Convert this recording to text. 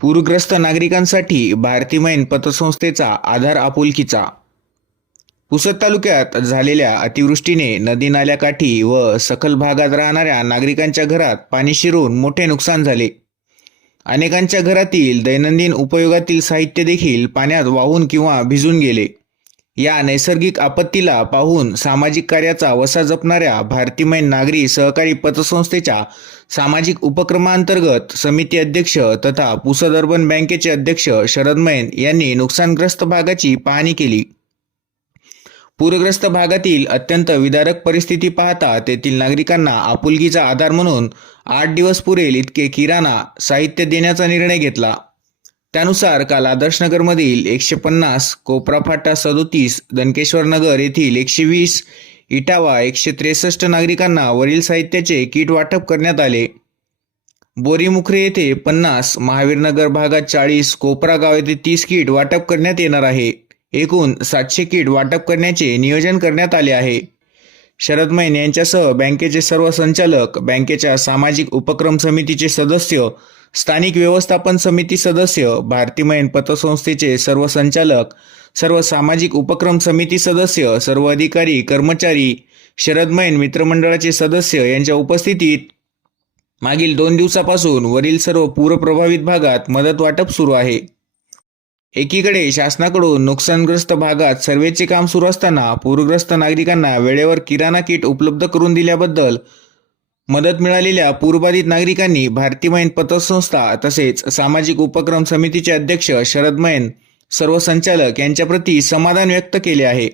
पूरग्रस्त नागरिकांसाठी भारतीमैन पतसंस्थेचा आधार आपुलकीचा. पुसद तालुक्यात झालेल्या अतिवृष्टीने नदी नाल्याकाठी व सखल भागात राहणाऱ्या नागरिकांच्या घरात पाणी शिरून मोठे नुकसान झाले. अनेकांच्या घरातील दैनंदिन उपयोगातील साहित्य देखील पाण्यात वाहून किंवा भिजून गेले. या नैसर्गिक आपत्तीला पाहून सामाजिक कार्याचा वसा जपणाऱ्या भारतीमैन नागरी सहकारी पतसंस्थेच्या सामाजिक उपक्रमांतर्गत समिती अध्यक्ष तथा पुसद अर्बन बँकेचे अध्यक्ष शरद मैन यांनी नुकसानग्रस्त भागाची पाहणी केली. पूरग्रस्त भागातील अत्यंत विदारक परिस्थिती पाहता तेथील नागरिकांना आपुलकीचा आधार म्हणून आठ दिवस पुरेल इतके किराणा साहित्य देण्याचा निर्णय घेतला. त्यानुसार काल आदर्शनगरमधील एकशे पन्नास कोपरा फाटा सदोतीस दनकेश्वर नगर येथील एकशे वीस इटावा एकशे त्रेसष्ट नागरिकांना वरील साहित्याचे किट वाटप करण्यात आले. बोरीमुखरे येथे पन्नास महावीरनगर भागात चाळीस कोपरा गाव येथे तीस किट वाटप करण्यात येणार आहे. एकूण सातशे किट वाटप करण्याचे नियोजन करण्यात आले आहे. शरद मैन यांच्यासह बँकेचे सर्व संचालक बँकेच्या सामाजिक उपक्रम समितीचे सदस्य स्थानिक व्यवस्थापन समिती सदस्य भारतीमयन पतसंस्थेचे सर्व संचालक सर्व सामाजिक उपक्रम समिती सदस्य सर्व अधिकारी कर्मचारी शरदमयन मित्रमंडळाचे सदस्य यांच्या उपस्थितीत मागील दोन दिवसापासून वरील सर्व पूरप्रभावित भागात मदत वाटप सुरू आहे. एकीकडे शासनाकडून नुकसानग्रस्त भागात सर्वेचे काम सुरू असताना पूरग्रस्त नागरिकांना वेळेवर किराणा किट उपलब्ध करून दिल्याबद्दल मदत मिळालेल्या पूरबाधित नागरिकांनी भारतीमैन पतसंस्था तसेच सामाजिक उपक्रम समितीचे अध्यक्ष शरद मैन सर्व संचालक यांच्याप्रती समाधान व्यक्त केले आहे.